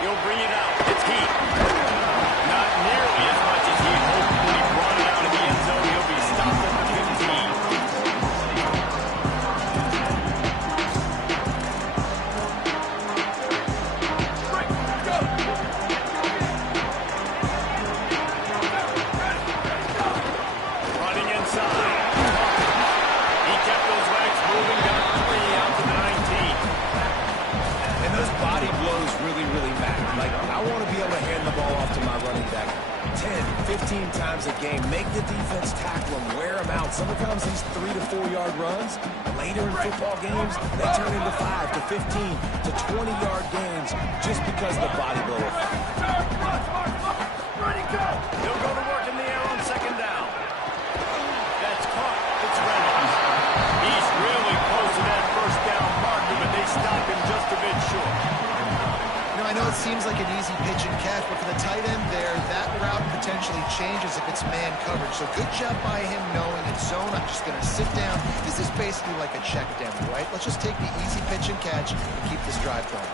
He'll bring it out. It's heat. Not nearly as much as he hoped when he brought it out of the end zone. He'll be stopped at the 15. Running inside. He kept those legs moving, got 3 out to the 19. And those body blows really matter. Like, I want to be able to hand the ball off to my running back 10, 15 times a game. Make the defense tackle him, wear him out. Sometimes these 3 to 4 yard runs, later in football games, they turn into 5 to 15 to 20 yard games just because of the body blow effect. He'll go to work in the air on second down. That's caught. It's Reynolds. He's really close to that first down marker, but they stop him just a bit short. You know, I know it seems like an easy pitch and catch, but for the tight end there, that route potentially changes if it's man coverage. So good job by him knowing it's zone. I'm just going to sit down. This is basically like a check down, right? Let's just take the easy pitch and catch and keep this drive going.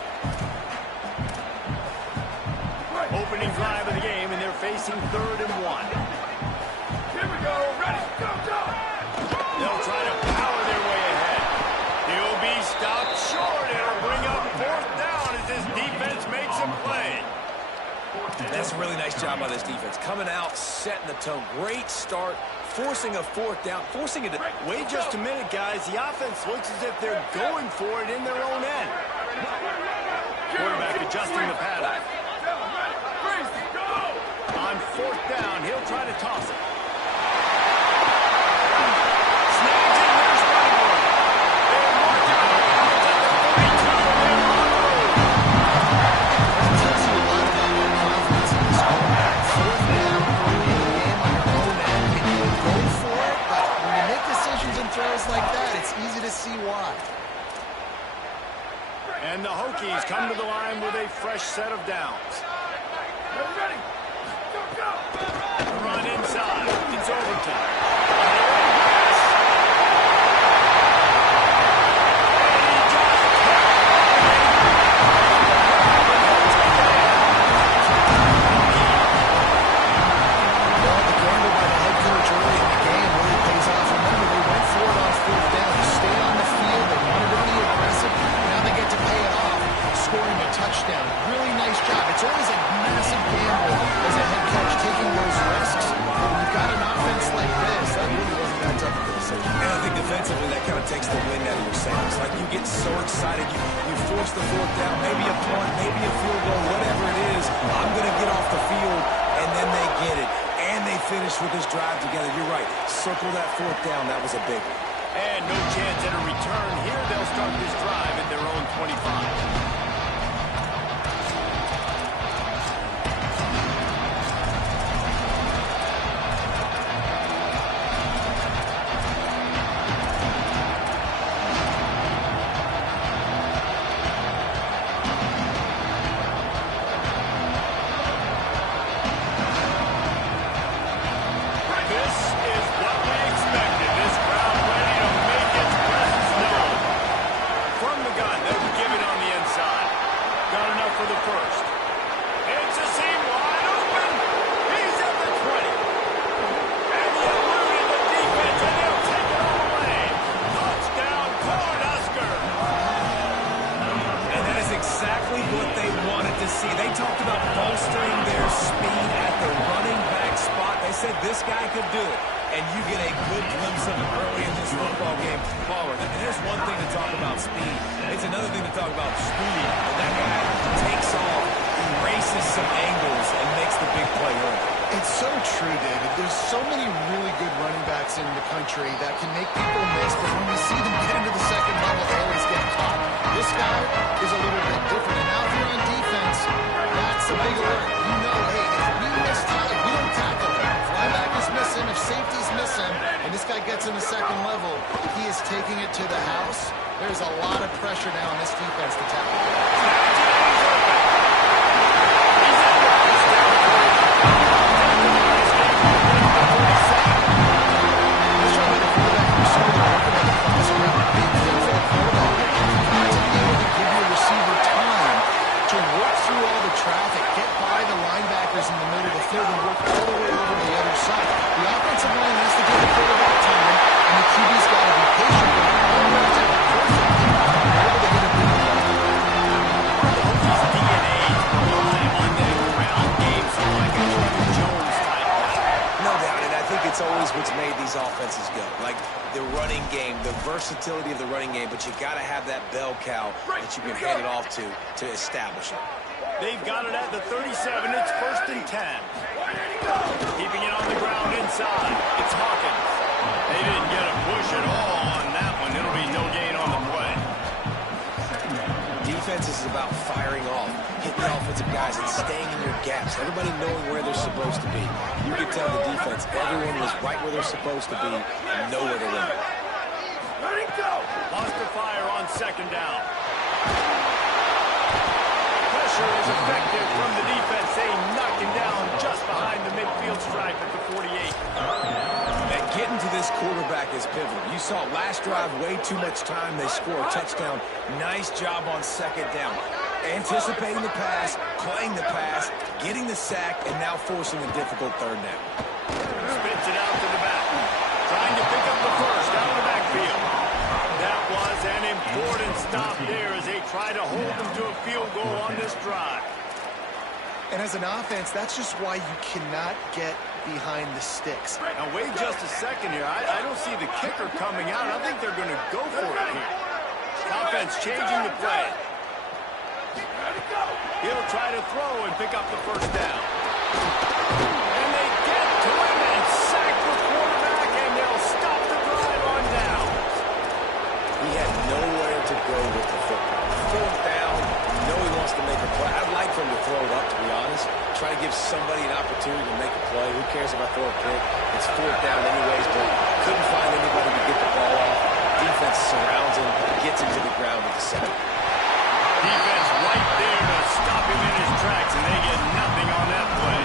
Opening drive of the game, and they're facing 3rd and 1. Here we go. Ready. Go. They'll try to power their way ahead. He'll be stopped short. It'll bring up 4th down as this defense makes a play. That's a really nice job by this defense. Coming out, setting the tone. Great start, forcing a 4th down, forcing it to... Wait just a minute, guys. The offense looks as if they're going for it in their own end. Quarterback adjusting the pattern. On 4th down, he'll try to toss it. Snags it, there's Running. They're marking him out at the 42. They're on the road. That tells you a lot about their confidence in this quarterback. 4th down, early in the game on your own end, and you go for it, but when you make decisions and throws like that, it's easy to see why. And the Hokies come to the line with a fresh set of downs. Ready. Go. Run inside. It's overtime. Well, the gamble by the head coach early in the game really pays off. Remember, they went for it on 4th down. They stayed on the field. They wanted to be aggressive. Now they get to pay it off, scoring a touchdown. Really nice job. It's always a massive gamble as a head coach taking those risks. But when you've got an offense like this, that really wasn't that tough of a decision. And I think defensively, that kind of takes the wind out of your sails. Like, you get so excited. You force the 4th down, maybe a punt, maybe a field goal, whatever it is. I'm going to get off the field, and then they get it. And they finish with this drive together. You're right. Circle that 4th down. That was a big one. And no chance at a return here. They'll start this drive at their own 25. This guy could do it, and you get a good glimpse of it early in this football game forward. And there's one thing to talk about speed. It's another thing to talk about speed. And that guy takes off, erases some angles, and makes the big play early. It's so true, David. There's so many really good running backs in the country that can make people miss, but when we see them get into the second level, they always get caught. This guy is a little bit different. And now if you're on defense, that's a big alert. You know, hey, if we miss time, we don't tackle him. If linebackers miss him, if safeties miss him, and this guy gets in the second level, he is taking it to the house. There's a lot of pressure now on this defense to tackle. through all the traffic, get by the linebackers in the middle of the field, and work all the way over to the other side. The offensive line has to give the quarterback time, and the QB's got to be patient. But all around it, perfectly, they're able to get a big play. Hokies DNA rely on that ground game, so like a Trevor Jones type guy. No doubt, and I think it's always what's made these offenses go. Like the running game, the versatility of the running game, but you got to have that bell cow that you can hand it off to establish it. They've got it at the 37. It's 1st and 10. Keeping it on the ground inside. It's Hawkins. They didn't get a push at all on that one. It'll be no gain on the play. Defense is about firing off, hitting the offensive guys, and staying in your gaps. Everybody knowing where they're supposed to be. You can tell the defense, everyone was right where they're supposed to be and nowhere to run. Lost to fire on 2nd down. Pressure is effective from the defense. They knock him down just behind the midfield stripe at the 48. And getting to this quarterback is pivotal. You saw last drive, way too much time. They score a touchdown. Nice job on 2nd down. Anticipating the pass, playing the pass, getting the sack, and now forcing a difficult 3rd down. Spits it out to the back. Trying to pick up the first out of the backfield. That was an important stop there as they try to hold them to a field goal on this drive. And as an offense, that's just why you cannot get behind the sticks. Now wait just a second here. I don't see the kicker coming out. I think they're going to go for it here. Offense changing the play. He'll try to throw and pick up the 1st down. And they get to him and sack the quarterback, and they'll stop the drive on down. He had nowhere to go with the football. 4th down, you know he wants to make a play. I'd like for him to throw it up, to be honest. Try to give somebody an opportunity to make a play. Who cares if I throw a pick? It's 4th down anyways, but couldn't find anybody to get the ball off. Defense surrounds him, gets him to the ground with the sack. Defense right there to stop him in his tracks, and they get nothing on that play.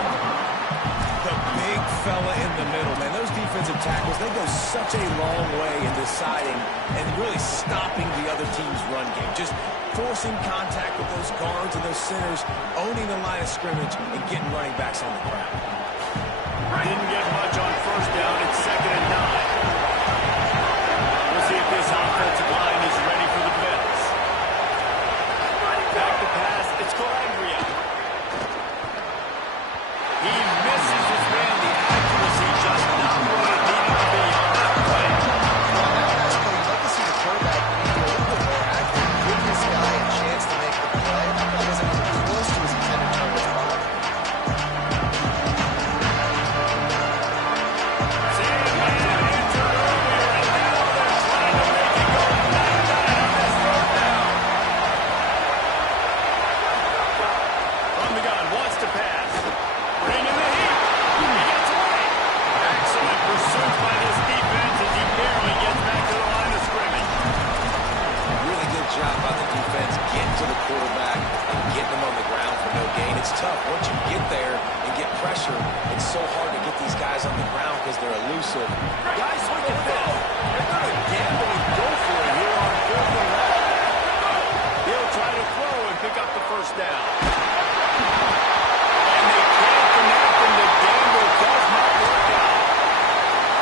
The big fella in the middle, man. Those defensive tackles, they go such a long way in deciding and really stopping the other team's run game. Just forcing contact with those guards and those centers, owning the line of scrimmage, and getting running backs on the ground. Didn't get much on 1st down. It's 2nd and 9. We'll see if this offensive line is ready for the Bills. Back to pass. It's Calabria. He misses his man. The accuracy just not what it needed to be on that play. On that last play, you'd like to see the quarterback be a little bit more accurate. Give this guy a chance to make the play. That wasn't even close to his intended target spot. It's tough. Once you get there and get pressure, it's so hard to get these guys on the ground because they're elusive. Guys, look at this. They're going to gamble and go for it here on 4th and 11. He'll try to throw and pick up the 1st down. And they can't connect, and the gamble does not work out.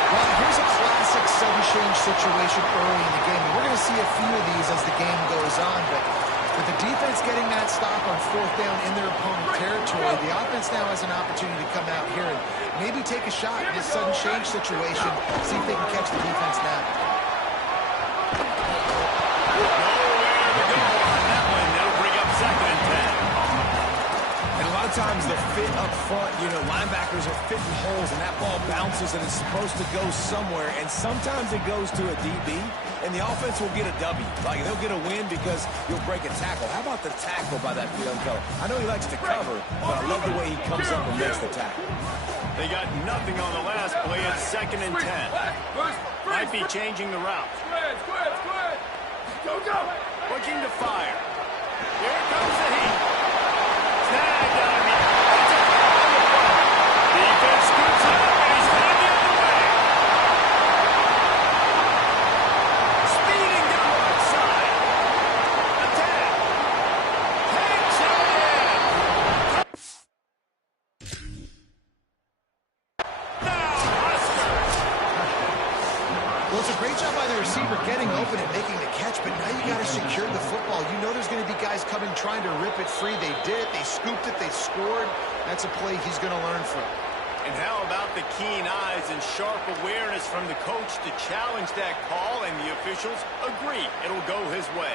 Well, here's a classic sudden change situation early in the game. And we're going to see a few of these as the game goes on, but with the defense getting that stop on 4th down in their opponent territory, the offense now has an opportunity to come out here and maybe take a shot in this sudden change situation, see if they can catch the defense now. Nowhere to go on that one. That'll bring up 2nd and 10. And a lot of times the fit up front, you know, linebackers are fitting holes and that ball bounces and it's supposed to go somewhere. And sometimes it goes to a DB and the offense will get a W. Like they'll get a win because you'll break a tackle. How about the tackle by that young fella? I know he likes to cover, but I love the way he comes up and makes the tackle. They got nothing on the last play. It's 2nd and 10. Might be changing the route. Go, go! Looking to fire. Here comes the heat. Snagged on him. It's a foul on the front. Defense scoops it up, and he's headed the other way. Speeding down the right side. Attack. Takes it in. receiver getting open and making the catch, but now you got to secure the football. You know there's going to be guys coming trying to rip it free. They did. They scooped it. They scored. That's a play he's going to learn from. And how about the keen eyes and sharp awareness from the coach to challenge that call, and the officials agree it'll go his way.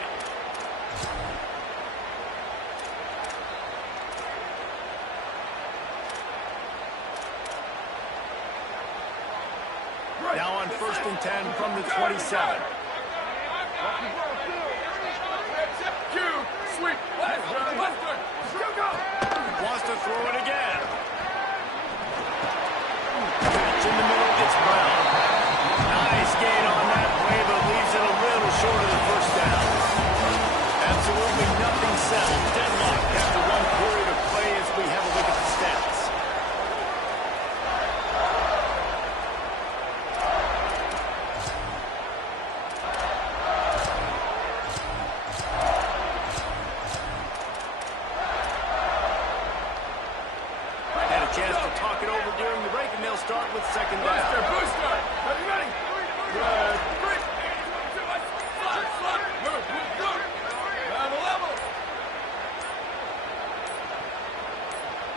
Now on 1st and 10 from the 27. Wants to throw it again. Catch in the middle, it's Brown. Nice gain on that play, but leaves it a little short of the first down. Absolutely nothing settled. Deadlock after one period of play as we have a look at the stats. Chance to talk it over during the break, and they'll start with 2nd down. Booster! Ready? Good.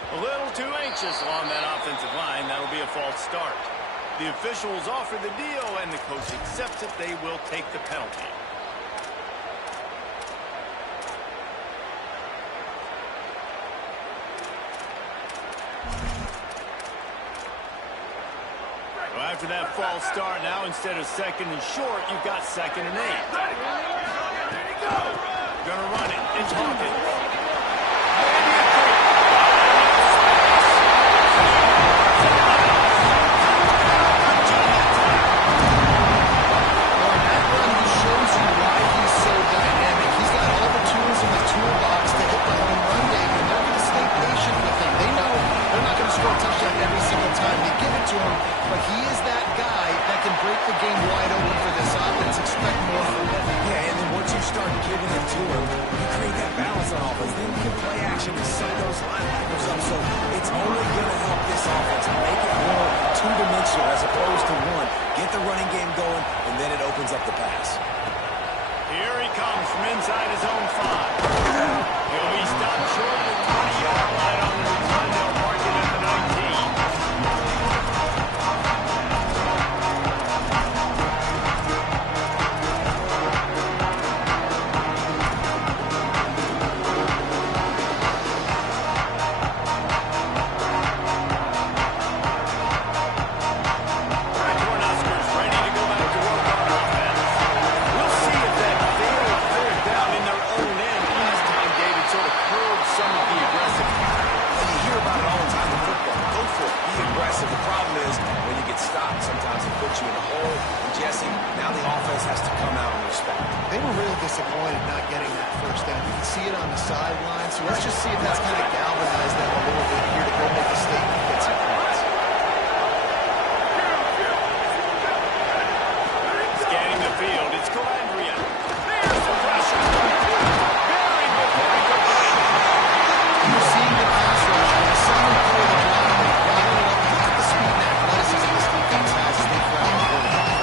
A little too anxious along that offensive line. That'll be a false start. The officials offer the deal, and the coach accepts it. They will take the penalty. After that false start, now instead of 2nd and short, you've got 2nd and 8. Gonna run it. It's Hawkins. That run, he shows you why he's so dynamic. He's got all the tools in the toolbox to hit the home run, David, and they're going to stay patient with him. They know they're not going to score a touchdown every single time they give it to him, but he is that guy that can break the game wide open for this offense. Expect more from him. Yeah, and then once you start giving it to him, you create that balance on offense. Then you can play action and set those linebackers up. So it's only going to help this offense make it more two-dimensional as opposed to one. Get the running game going, and then it opens up the pass. Here he comes from inside his own 5. He'll be stopped short of the 20-yard line on the return. They'll mark it at the 19. They were really disappointed not getting that first down. You can see it on the sideline. So let's just see if that's kind of galvanized them a little bit here to go make a statement and get some points. Scanning the field, it's Calandria. There's the pressure. Very good play. You're seeing the pass rush on the second play of the drive. They've got it up. Look at the speed and athleticism this defense has as they crowd the quarterback.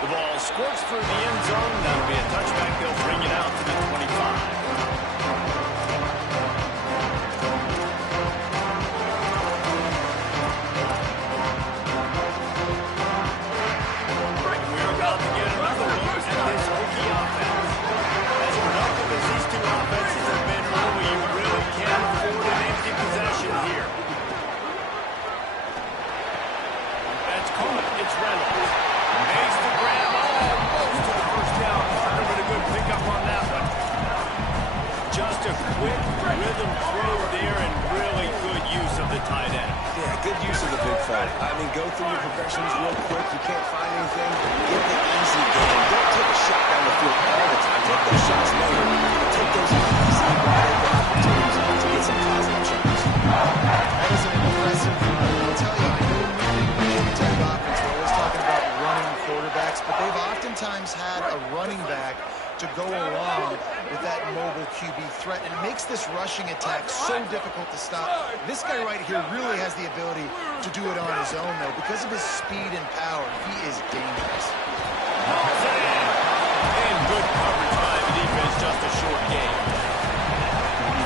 The ball squirts through the end zone. That'll be a touchback. They'll bring it out to the 25. We're about to get another look at this Hokie offense. As productive as these two offenses have been early, you really can't afford an empty possession here. That's caught. It's Reynolds. Makes the grab almost to the first down marker, but a good pickup on that one. Just a quick rhythm throw there and really good use of the tight end. Yeah, good use of the big fella. I mean, go through your progressions real quick. You can't find anything. Get the easy game. Don't take a shot down the field all the time. Take those shots later. Take those easy, wide open opportunities to get some positive shots. That is an impressive run. I'll tell you, I know when we think of Tech offense, we're always talking about running quarterbacks, but they've oftentimes had a running back to go along with that mobile QB threat, and it makes this rushing attack so difficult to stop. This guy right here really has the ability to do it on his own, though. Because of his speed and power, he is dangerous. And good coverage by the defense, just a short game.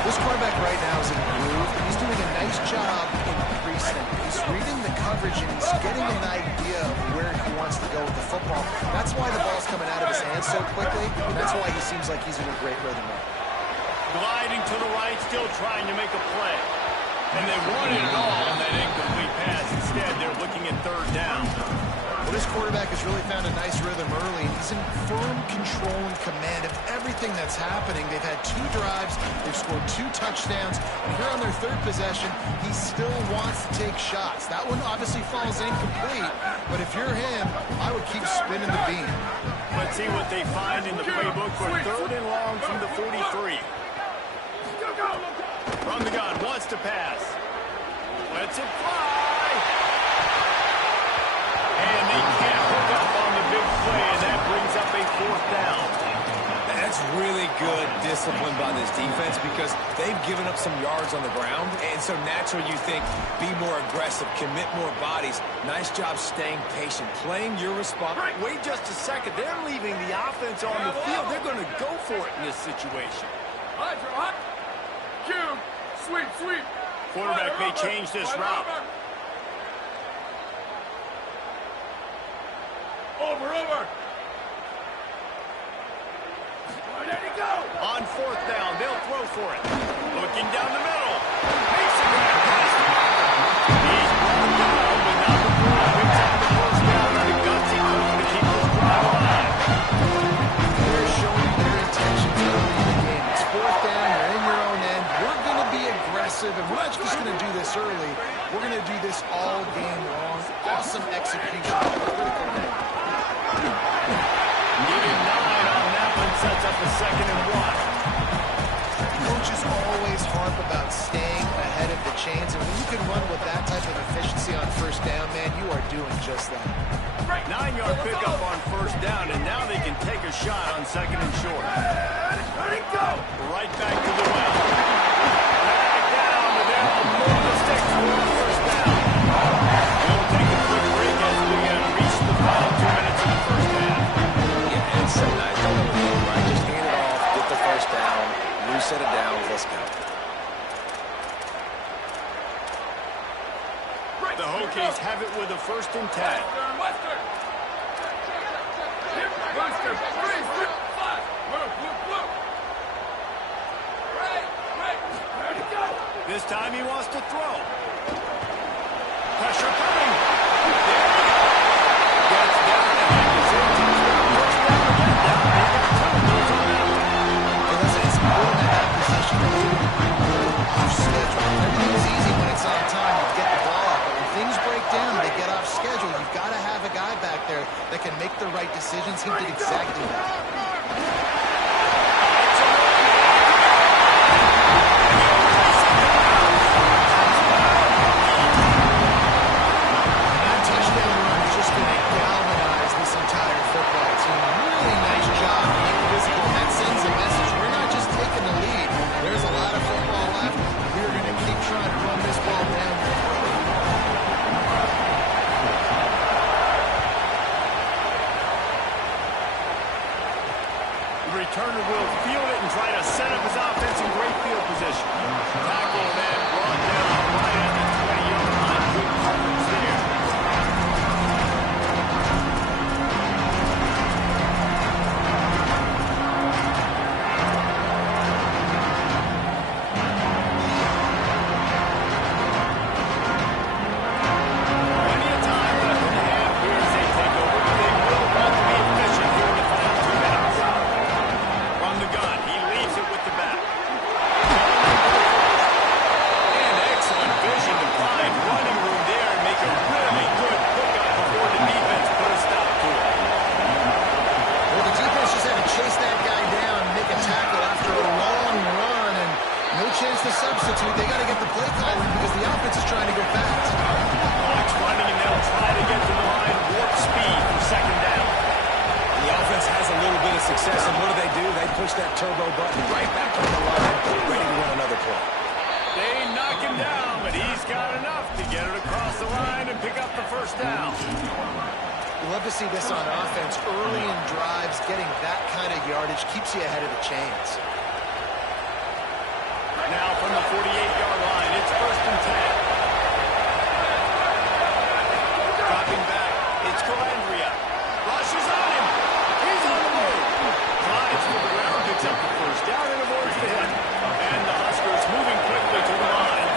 This quarterback right now is in a groove. He's doing a nice job increasing. He's reading the coverage, and he's getting an idea of where he wants to go with the football. That's why the ball's coming out of his hands so quickly, and that's why he seems like he's in a great rhythm now. Gliding to the right, still trying to make a play. And they wanted it all on that incomplete pass. Instead, they're looking at third down. Well, this quarterback has really found a nice rhythm early. He's in firm control and command of everything that's happening. They've had 2 drives. They've scored 2 touchdowns. And here on their third possession, he still wants to take shots. That one obviously falls incomplete. But if you're him, I would keep spinning the beam. Let's see what they find in the playbook for third and long from the 43. From the gun, wants to pass. Lets it fly. And they can't hook up on the big play, and that brings up a 4th down. That's really good discipline by this defense because they've given up some yards on the ground, and so naturally you think, be more aggressive, commit more bodies. Nice job staying patient, playing your response. Wait just a second. They're leaving the offense on the field. They're going to go for it in this situation. Sweep. Quarterback may change this route. Over. There you go. On 4th down, they'll throw for it. Looking down the middle. Makes a grab. Pass to Walker. He's brought down, but not before he picks up the first down and the gutsy move to keep this drive alive. They're showing their intentions early in the game. It's 4th down. You're in your own end. We're going to be aggressive, and we're not just going to do this early. We're going to do this all game long. Awesome execution. Critical game. Give him 9 on that one. Sets up a 2nd and 1. Coaches always harp about staying ahead of the chains, and when you can run with that type of efficiency on 1st down, man, you are doing just that. 9-yard pickup on 1st down, and now they can take a shot on 2nd and short. Let it go. Right back to the well. Back down, but they'll move the sticks for a 1st down. We'll take a quick break as we reach the final 2 minutes of the 1st half. Yeah, and so nice on the field, right? Just hand it off, get the 1st down, reset it down, let's go. The Hokies have it with a 1st and 10. Western. Freeze. 5. Move. Right. There you go. This time he wants to throw. Pressure coming. Gets down and he's in. He's got a 1st down again. Down. He got 2 of those on that one. And listen, it's important to have possession off schedule. Everything's easy when it's on time. You get the ball out. But when things break down, they get off schedule. You've got to have a guy back there that can make the right decisions. He did exactly that. returner will field it and try to set up his offense in great field position. Tackled and brought down right at the 20-yard line. Good coverage there. Plenty of time left in the half here as they take over, but they will want to be efficient here in the final 2 minutes. From the gun, he leaves it with the back. And excellent vision to find running room there and make a really good pickup before the defense put a stop to it. Well, the defense just had to chase that guy down and make a tackle after a long run, and no chance to substitute. They got to get the play call in because the offense is trying to go fast. Clock's running, and they'll try to get to the line warp speed for second down. The offense has a little bit of success, and what do? They push that turbo button right back on the line, ready to run another play. They knock him down, but he's got enough to get it across the line and pick up the first down. You love to see this on offense. Early in drives, getting that kind of yardage keeps you ahead of the chains. Now from the 48-yard line, it's first and 10. Dropping back, it's Calandria. Rushes on him. He's on the move. Glides to the ground, picks up the first down and avoids the hit. And the Huskers moving quickly to the line.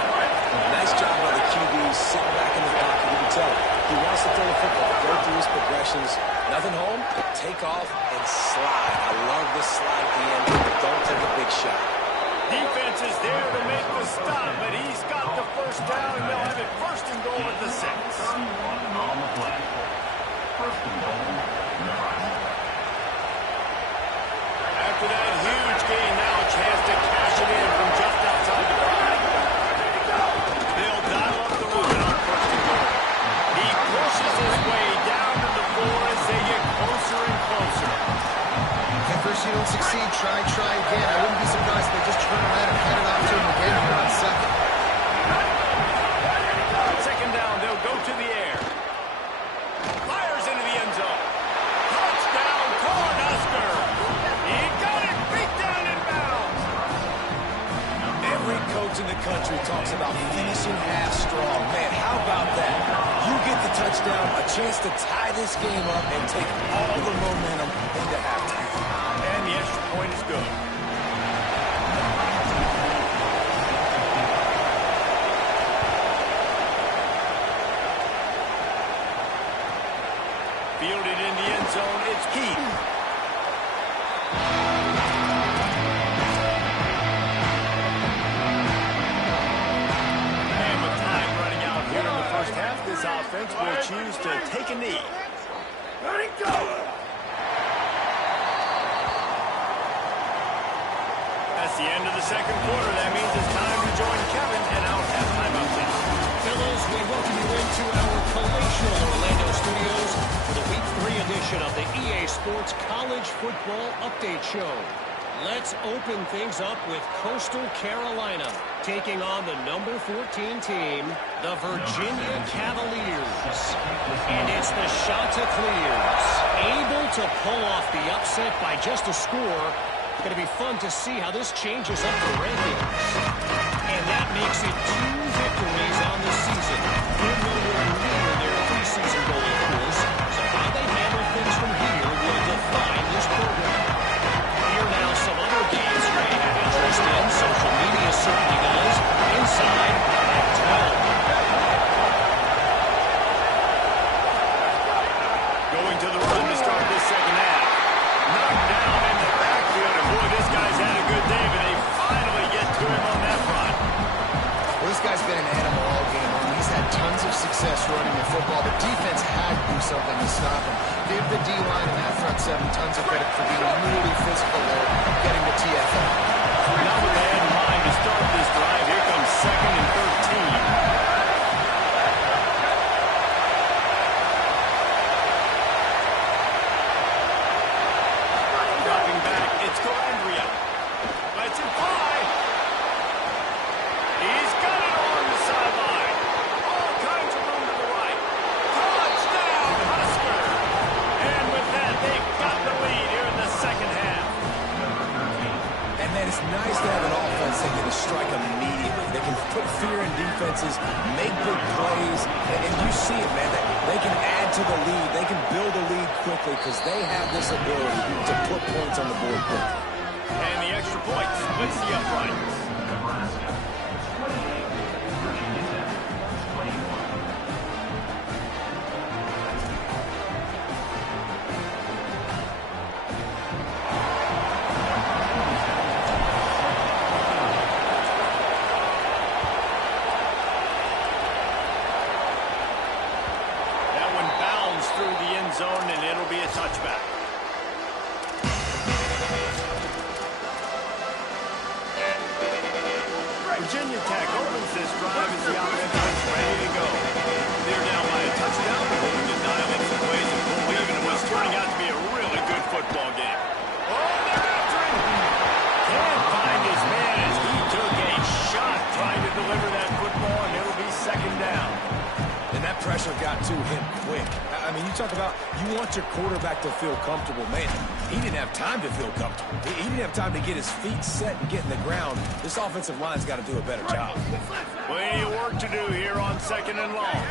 Nice job by the QB, sitting back in the pocket. You can tell he wants to throw the football, go through his progressions. Nothing home, take off and slide. I love the slide at the end, but don't take a big shot. Defense is there to make the stop, but he's got the first down, and they'll have it first and goal at the 6. On the play. First and goal, Nebraska. After that huge gain, now a chance to cash it in from just outside the 5. They'll dial up the run on first and goal. He pushes his way down to the 4 as they get closer and closer. At first you don't succeed, try again. I wouldn't be surprised if they just turn around and hand it off to him again here on second. Second down, they'll go to the air. Fires into the end zone. Touchdown, Cornhusker. He got it beat down in bounds. Every coach in the country talks about finishing half strong. Man, how about that? You get the touchdown, a chance to tie this game up and take all the momentum into halftime. And the extra point is good. Fielded in the end zone, it's Keith. And with time running out here in the first half, this offense will choose to take a knee. Let it go! That's the end of the second quarter. That means it's time to join Kevin and our halftime update. Fellas, we welcome you into our palatial Orlando studios for the Week 3 edition of the EA Sports College Football Update Show. Let's open things up with Coastal Carolina taking on the number 14 team, the Virginia Cavaliers. And it's the Chanticleers, able to pull off the upset by just a score. Going to be fun to see how this changes up the rankings. And that makes it 2 victories on the season. They're nowhere near their preseason goal, of course. So how they handle things from here will define this program. Here are now some other games you may have interest in. Social media certainly does. Inside at 12. Going to the run to start this second half. Knocked down in the backfield, and boy, this guy's had a good day, but they finally get to him on that run. Well, this guy's been an animal all game long. He's had tons of success running the football. The defense had to do something to stop him. Give the D-line and that front seven tons of credit for being really physical there, getting the TFL. Now with the head in mind to start this drive, here comes second and 13. Dropping back, it's Calandria. Lets it fly. He's got it on the sideline. All kinds of room to the right. Touchdown, Husker. And with that, they've got the lead here in the second half. And it's nice to have an offense that can strike immediately. They can put fear in defenses, make big plays, and you see it, man. They can add to the lead. They can build a lead quickly because they have this ability to put points on the board quickly. And the extra point splits the uprights. Zone, and it'll be a touchback. Virginia Tech opens this drive as the offense is ready to go. They're down by a touchdown, hoping to dial in some plays and pull even. It was turning out to be a really good football game. Oh, they're after him! Can't find his man as he took a shot trying to deliver that football, and it'll be second down. And that pressure got to him quick. I mean, you talk about you want your quarterback to feel comfortable. Man, he didn't have time to feel comfortable. He didn't have time to get his feet set and get in the ground. This offensive line's got to do a better job. Plenty of work to do here on second and long.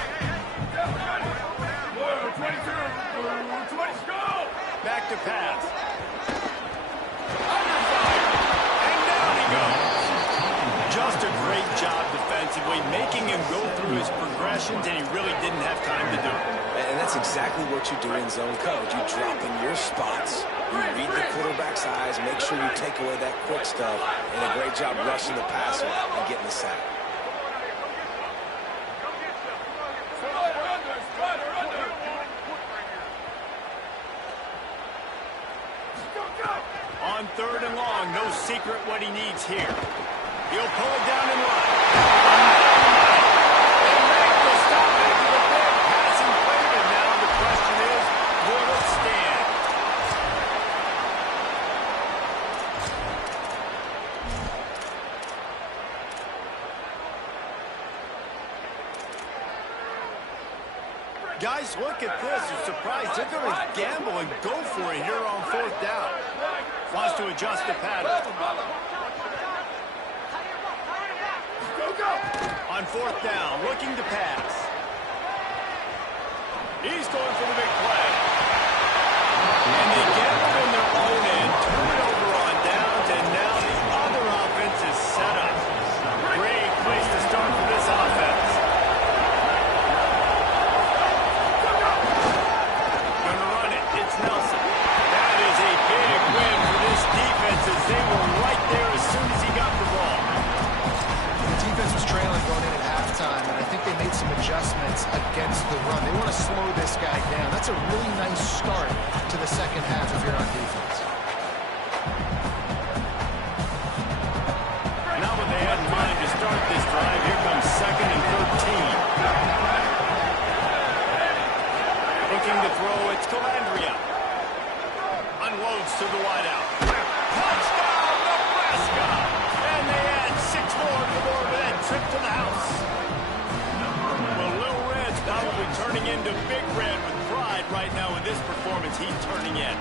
Back to pass. Under fire. And down he goes. Just a great job defensively, making him go through his progressions, and he really didn't have time to do it. And that's exactly what you do in zone coverage. You drop in your spots, you read the quarterback's eyes, make sure you take away that quick stuff, and a great job rushing the passer and getting the sack. On third and long, no secret what he needs here. He'll pull it down and run. They make the stop after the big passing play, but now the question is, will it stand? Guys, look at this. You're surprised. They're going to gamble and go for it here on fourth down. Wants to adjust the pattern. On fourth down, looking to pass. He's going for the big play. And they gamble in their own end, turn it over on downs, and now the other offense is set up. Great place to start for this offense. Gonna run it. It's Nelson. That is a big win for this defense as they were right there as soon as he got the ball. The defense was trailing going in at halftime, and I think they made some adjustments against the run. They want to slow this guy down. That's a really nice start to the second half if you're on defense. Now what they had in mind to start this drive, here comes second and 13. Looking to throw, it's Calandria. Unloads to the wideout. Touchdown, Nebraska! And they add 6 more before that trip to the house. Well, Little Red's probably turning into Big Red with pride right now with this performance he's turning in.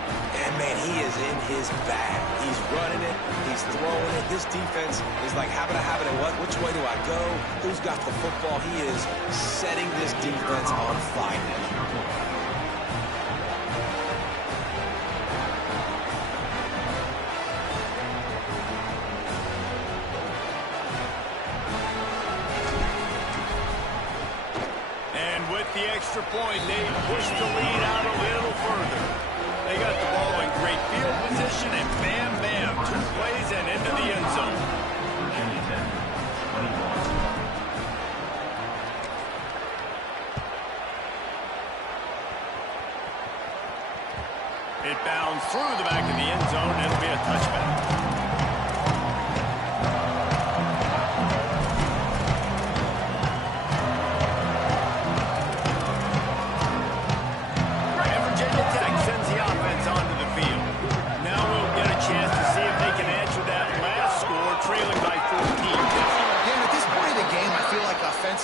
And, man, he is in his bag. He's running it. He's throwing it. This defense is like having a habit of which way do I go? Who's got the football? He is setting this defense on fire. The extra point, they pushed the lead out a little further. They got the ball in great field position, and bam, bam, 2 plays and into the end zone. It bounds through the back of the end zone, and it'll be a touchback. Chance to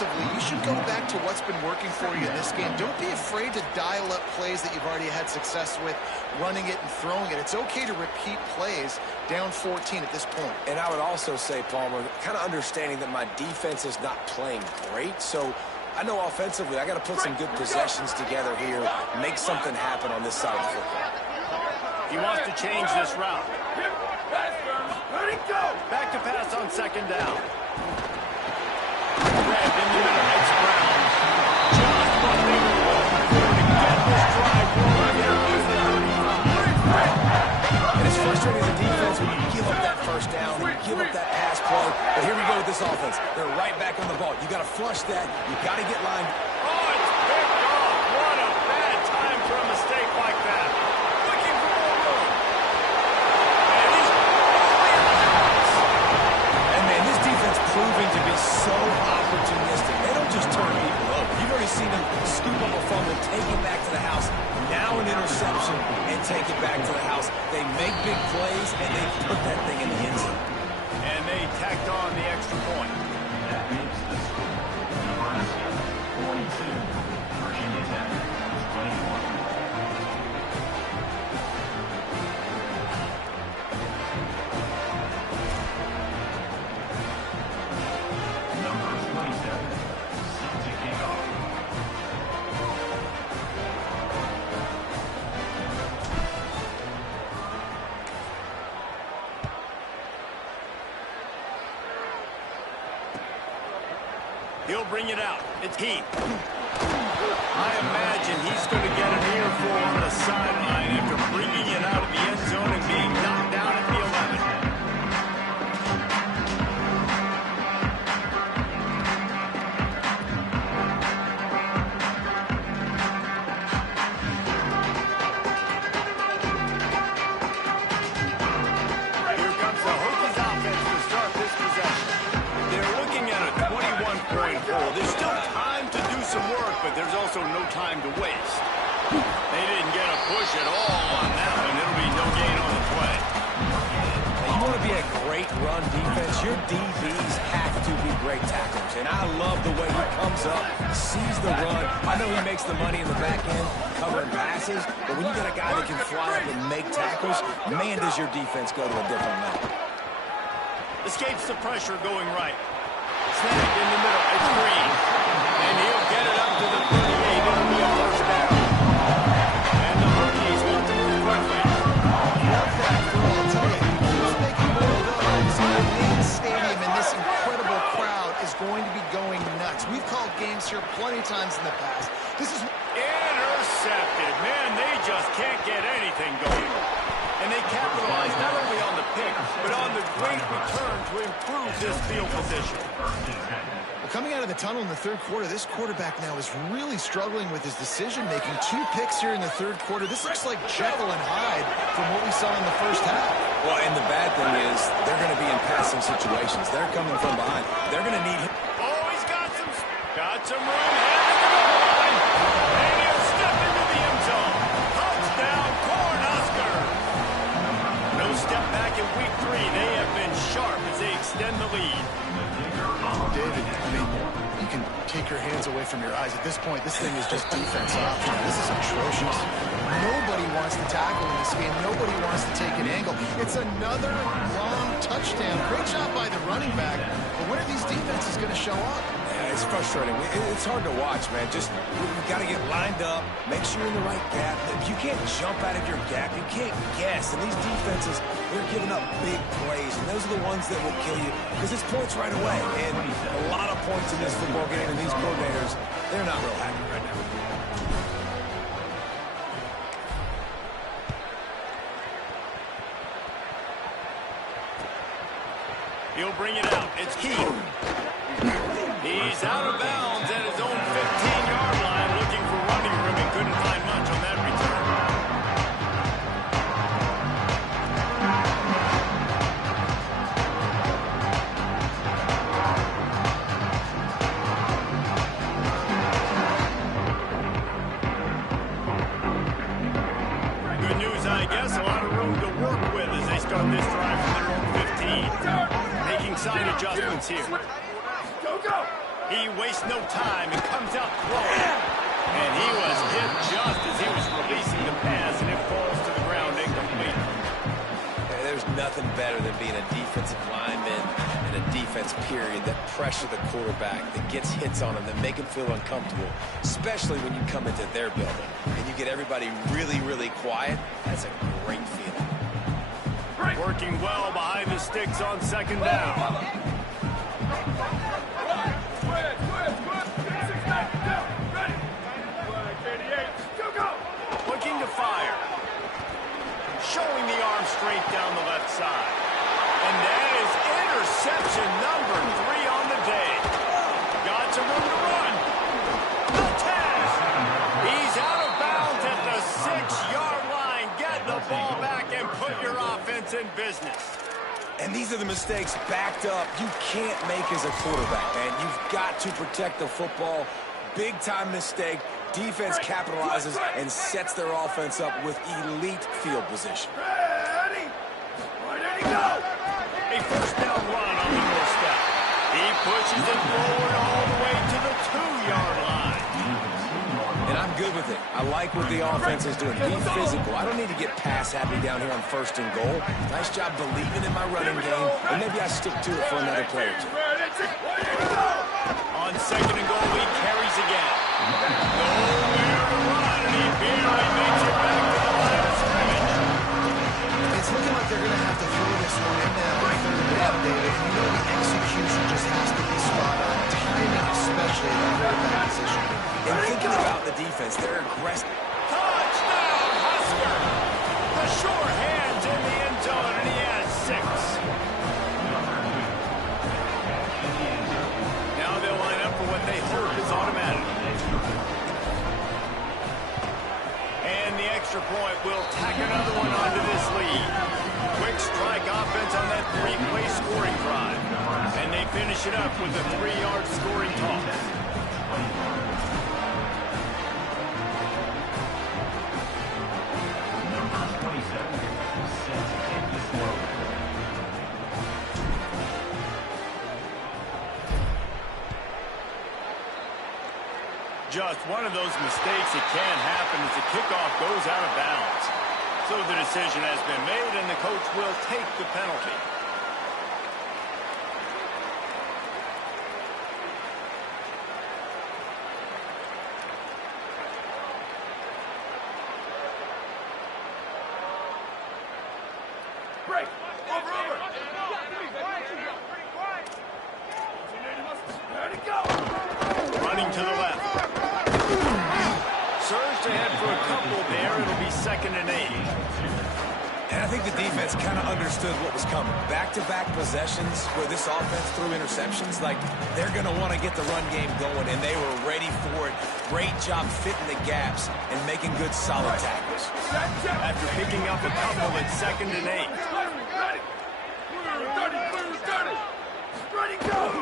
offensively, you should go back to what's been working for you in this game. Don't be afraid to dial up plays that you've already had success with, running it and throwing it. It's okay to repeat plays down 14 at this point. And I would also say, Palmer, kind of understanding that my defense is not playing great, so I know offensively I got to put some good possessions together here, make something happen on this side of the football. He wants to change this route. Let it go! Back to pass on second down. Grabbed in the middle, it's Brown. Just what they were looking for to get this drive rolling here. He's the 35. And it's frustrating the defense when you give up that first down, you give up that pass play. But here we go with this offense. They're right back on the ball. You got to flush that. You got to get lined. Oh, it's picked off. What a bad time for a mistake like that. Looking for more room. And he's And man, this defense proving to be so opportunistic. They don't just turn people over. You've already seen them scoop up a fumble, take it back to the house. Now an interception and take it back to the house. They make big plays and they put that thing in the end zone. and they tacked on the extra point. That makes the score Nebraska 42, Virginia Tech 21. Number 27, set to kick off. He'll bring it out. It's Heath. I imagine he's going to get an earful on the sideline after bringing it out of the end zone and being knocked down at the 11. Here comes the Hokies offense to start this possession. They're looking at a 21-point hole. There's still time to do some work, but there's also no time to waste. They didn't get a push at all on that one. It'll be no gain on the play. You want to be a great run defense, your DBs have to be great tacklers. And I love the way he comes up, sees the run. I know he makes the money in the back end, covering passes, but when you got a guy that can fly up and make tackles, man, does your defense go to a different level. Escapes the pressure going right. Snagged in the middle. It's Green. And he'll get it up to the 38. It'll be a first down. And the Hokies want to move quickly. Love that throw. I'll tell you, he keeps making more throws in the main stadium, and this incredible crowd is going to be going nuts. We've called games here plenty of times in the past. This is Intercepted. Man, they just can't get anything going. And they capitalize not only on the pick, but on the great return to improve this field position. coming out of the tunnel in the third quarter. This quarterback now is really struggling with his decision-making. 2 picks here in the third quarter. This looks like Jekyll and Hyde from what we saw in the first half. Well, and the bad thing is they're going to be in passing situations. They're coming from behind. They're going to need him. Oh, he's got some room. Headed to the goal line. And he'll step into the end zone. Touchdown, Cornhusker. No step back in week 3. They have been sharp as they extend the lead. David, I mean, you can take your hands away from your eyes. At this point, this thing is just defense optional. This is atrocious. Nobody wants to tackle in this game. Nobody wants to take an angle. It's another long touchdown. Great job by the running back. But when are these defenses going to show up? Yeah, it's frustrating. It's hard to watch, man. Just, you got to get lined up, make sure you're in the right gap. You can't jump out of your gap. You can't guess. And these defenses, they're giving up big plays, and those are the ones that will kill you because it's points right away. And a lot of points in this football game, and these coordinators, they're not real happy right now. He'll bring it out. It's Keith. He's out of bounds at his own 15-yard line, looking for running room and couldn't find much on that return. Good news, I guess. A lot of room to work with as they start this drive from their own 15. Making side adjustments here. Go, go! He wastes no time and comes out throwing. And he was hit just as he was releasing the pass, and it falls to the ground incomplete. There's nothing better than being a defensive lineman in a defense period that pressure the quarterback, that gets hits on him, that make him feel uncomfortable, especially when you come into their building and you get everybody really, really quiet. That's a great feeling. Working well behind the sticks on second down. Looking to fire. Showing the arm straight down the left side. And that is interception number 3 on the day. Got some room to run. The 10. He's out of bounds at the 6-yard line. Get the ball back and put your offense in business. And these are the mistakes backed up you can't make as a quarterback, man. You've got to protect the football. Big-time mistake. Defense capitalizes and sets their offense up with elite field position. Ready? Ready to go! A first down run on the doorstep. He pushes it forward all the way to the 2-yard line. And I'm good with it. I like what the offense is doing. Be physical. I don't need to get pass happy down here on 1st and goal. Nice job believing in my running game, and maybe I stick to it for another play or two. On 2nd and goal, he carries again. Nowhere to run, and he barely makes it back to the line of scrimmage. It's looking like they're going to have to throw this one in there on 3rd down, David. You know the execution just has to be spot on. Timing, especially at the quarterback position. And thinking about the defense, they're aggressive. Touchdown, Husker! The sure hands in the end zone, and he has 6. Now they'll line up for what they hope is automatic. And the extra point will tack another one onto this lead. Quick strike offense on that 3-play scoring drive. And they finish it up with a 3-yard scoring toss. Just one of those mistakes that can happen as the kickoff goes out of bounds. So the decision has been made, and the coach will take the penalty. Break! Over! Ready to go! Running to the left. Surged ahead for a couple there. It'll be 2nd and 8. And I think the defense kind of understood what was coming. Back-to-back possessions where this offense threw interceptions, like they're going to want to get the run game going, and they were ready for it. Great job fitting the gaps and making good solid tackles. After picking up a couple at 2nd and 8. Ready, go!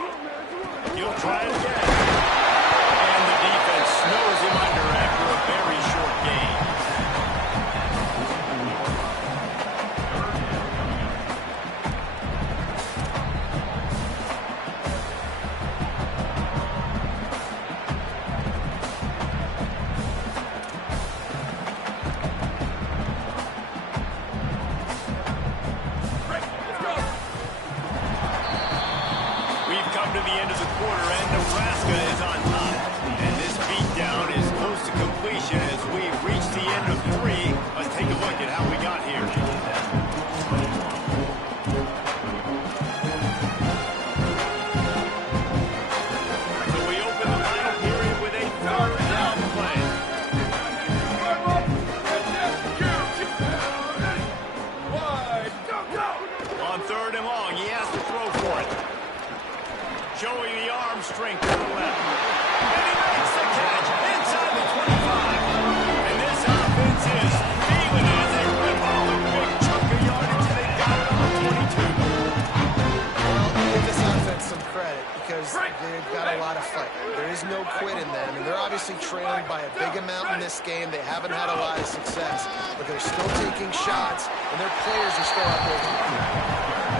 He'll try it again. And the defense snows him under after a very short gain. We've come to the end of the quarter, and Nebraska is on top. And this beatdown is close to completion as we reach the end of 3. Let's take a look at how we got here. So we open the final period with a 3rd down play. On 3rd and long, he has to throw for it. Showing the arm strength to the left. And he makes the catch inside the 25. And this offense is feeling it as they rip off a big chunk of yardage, and they got it on the 22. Well, give this offense some credit because they've got a lot of fight. There is no quit in them, and they're obviously trailing by a big amount in this game. They haven't had a lot of success, but they're still taking shots, and their players are still out there competing.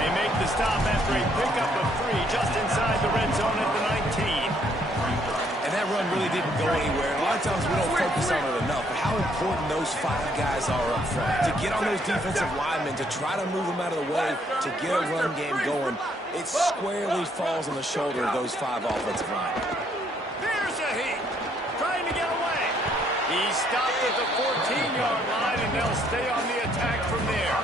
They make the stop after a pickup of 3 just inside the red zone at the 19. go anywhere. A lot of times we don't focus on it enough, but how important those 5 guys are up front. To get on those defensive linemen, to try to move them out of the way, to get a run game going, it squarely falls on the shoulder of those 5 offensive linemen. Here's a heat. Trying to get away. He stopped at the 14-yard line, and they'll stay on the attack from there.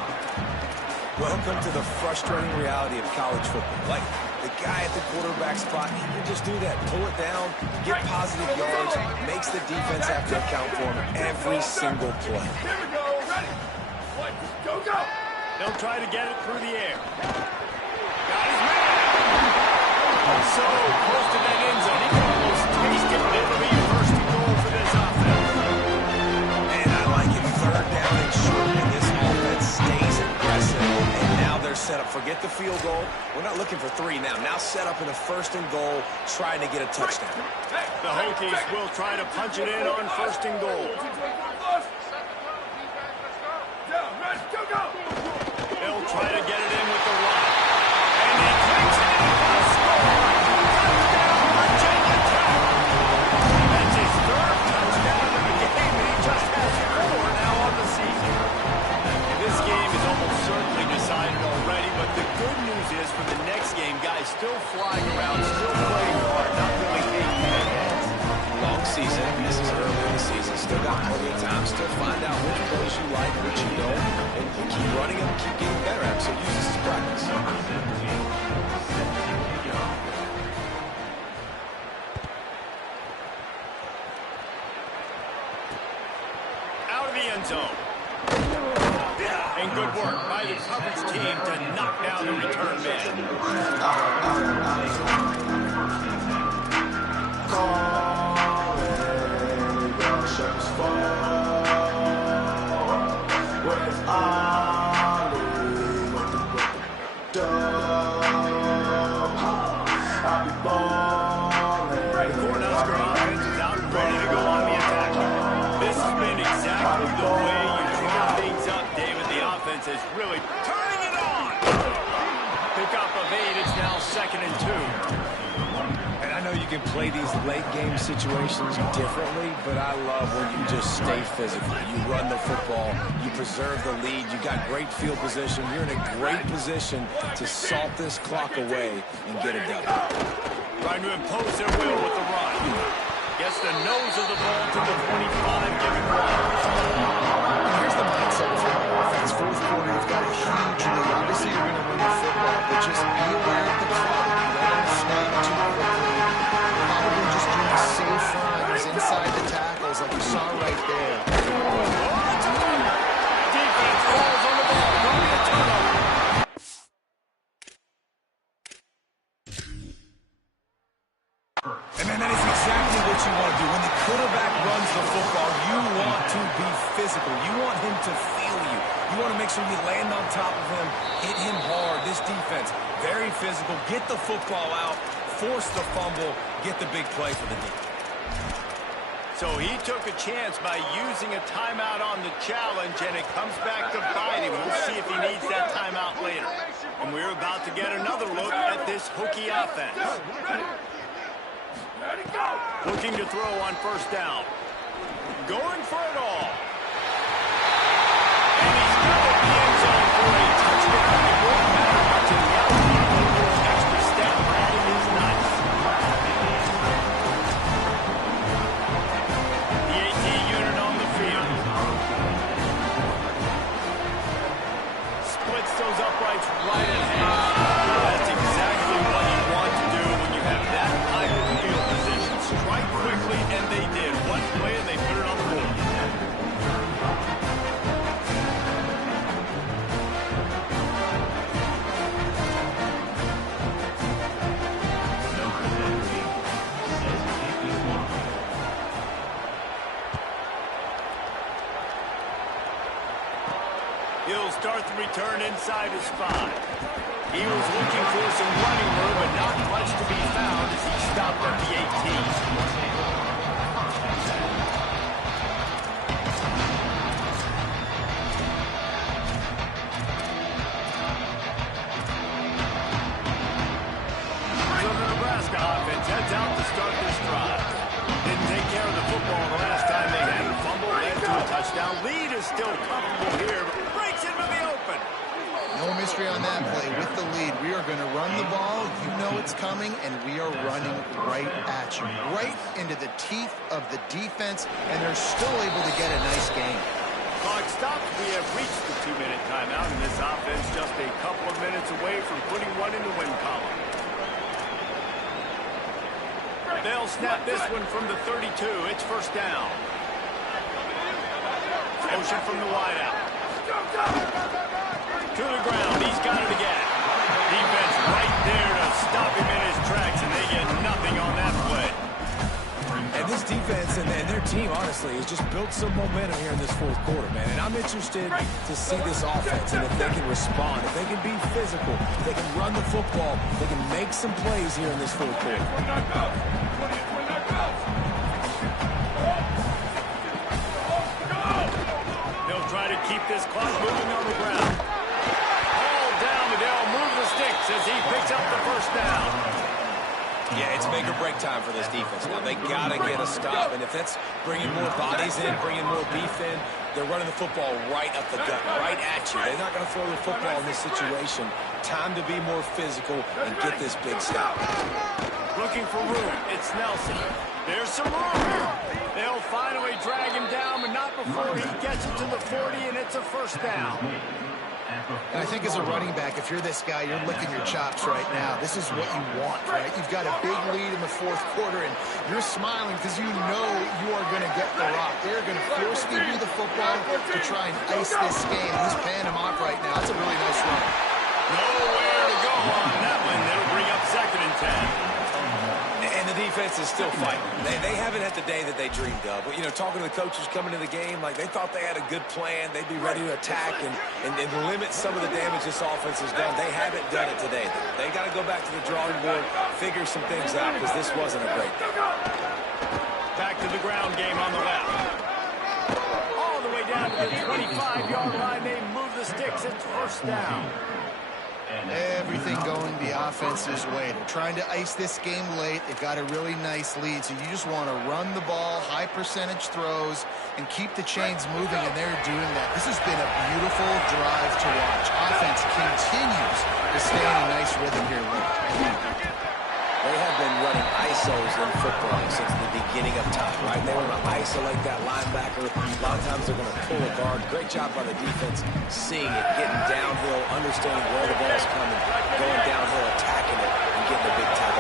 Welcome to the frustrating reality of college football. Like, the guy at the quarterback spot, he can just do that. Pull it down, get positive yards, makes the defense have to account for him every single play. Here we go. Ready. One, go, go. They'll try to get it through the air. Got his man. So close to that end zone. He can almost taste it, but it'll be first and goal for this offense. And I like it 3rd down and short, and this offense stays aggressive. And now they're set up. Forget the field goal. We're not looking for 3 now. Now set up in a 1st and goal, trying to get a touchdown. The Hokies will try to punch it in on 1st and goal. Down, ready, go, go. They'll try to get it in with the run. And he takes it in for a score. Touchdown, Virginia Tech. That's his 3rd touchdown of the game, and he just has 4 now on the season. This game is almost certainly decided already, but the good news is for the next game, guys still flying around, still playing hard, not really taking their hands. Long season. This is early in the season. Still got plenty of time. Still find out which plays you like, which you don't, and keep running them, keep getting better at them. So use this as practice. Out of the end zone. And good work by the coverage team to knock down the return man. Cornhusker offense is out and ready to go on the attack. This has been exactly the way you draw things up, David. The offense is really turning it on. Pickup of 8. It's now 2nd and 2. And I know you can play these late game situations differently, but I love when you just stay physical. You run the football, you preserve the lead, you got great field position. You're in a great position to salt this clock away and get a W. Trying to impose their will with the run. Gets the nose of the ball to the 25, giving Rodgers. Here's the mindset of your offense. 4th quarter, you've got a huge lead. Obviously, you're going to win the football, but just be aware of the clock. You don't snap too quickly. Probably just doing safe runs inside the tackles like you saw right there. Defense falls on the ball. Don't be a turnover. And then that is exactly what you want to do. When the quarterback runs the football, you want to be physical. You want him to feel you. You want to make sure you land on top of him, hit him hard. This defense, very physical. Get the football out, force the fumble, get the big play for the team. So he took a chance by using a timeout on the challenge, and it comes back to bite him. We'll see if he needs that timeout later. And we're about to get another look at this Hokie offense. Looking to throw on 1st down. Going for it all. And he's got it in the end zone for a touchdown. It won't matter much in the outcome. A little extra stat padding is nice. The AT unit on the field. Splits those uprights right in half. That's exactly what you want to do when you have that high of field position. Strike quickly, and they did. One play, and they put it on the board. He'll start the return inside his 5. He was looking for some running room, but not much to be found as he stopped at the 18. So the Nebraska offense heads out to start this drive. Didn't take care of still comfortable here. Breaks into the open. No mystery on that play. With the lead, we are going to run the ball. You know it's coming, and we are running right at you. Right into the teeth of the defense, and they're still able to get a nice game. Clock stops. We have reached the 2-minute timeout, and this offense just a couple of minutes away from putting one in the win column. They'll snap this one from the 32. It's first down. Motion from the wideout. To the ground. He's got it again. Defense right there to stop him in his tracks, and they get nothing on that play. And this defense and their team, honestly, has just built some momentum here in this fourth quarter, man. And I'm interested to see this offense and if they can respond, if they can be physical, if they can run the football, if they can make some plays here in this fourth quarter. They'll try to keep this clock moving on the ground. All down, they'll move the sticks as he picks up the first down. Yeah, it's make or break time for this defense. Now, they got to get a stop. And if that's bringing more bodies in, bringing more beef in, they're running the football right up the gut, right at you. They're not going to throw the football in this situation. Time to be more physical and get this big stop. Looking for room. It's Nelson. There's some room. They'll finally drag him down, but not before he gets it to the 40, and it's a first down. And I think as a running back, if you're this guy, you're licking your chops right now. This is what you want, right? You've got a big lead in the fourth quarter, and you're smiling because you know you are going to get the rock. They're going to force feed you the football to try and ice this game. He's paying him off right now. That's a really nice run. Nowhere to go on that one. They'll bring up 2nd and 10. And the defense is still fighting. They haven't had the day that they dreamed of. But, you know, talking to the coaches coming to the game, like they thought they had a good plan. They'd be ready to attack and limit some of the damage this offense has done. They haven't done it today. They got to go back to the drawing board, figure some things out because this wasn't a great day. Back to the ground game on the left. All the way down to the 25-yard line. They move the sticks. It's first down. Everything going the offense's way. They're trying to ice this game late. They've got a really nice lead, so you just want to run the ball, high percentage throws, and keep the chains moving, and they're doing that. This has been a beautiful drive to watch. Offense continues to stay in a nice rhythm here late. They have been running ISOs in football since the beginning of time, right? They want to isolate that linebacker. A lot of times they're going to pull a guard. Great job by the defense seeing it, getting downhill, understanding where the ball's coming, going downhill, attacking it, and getting a big tackle.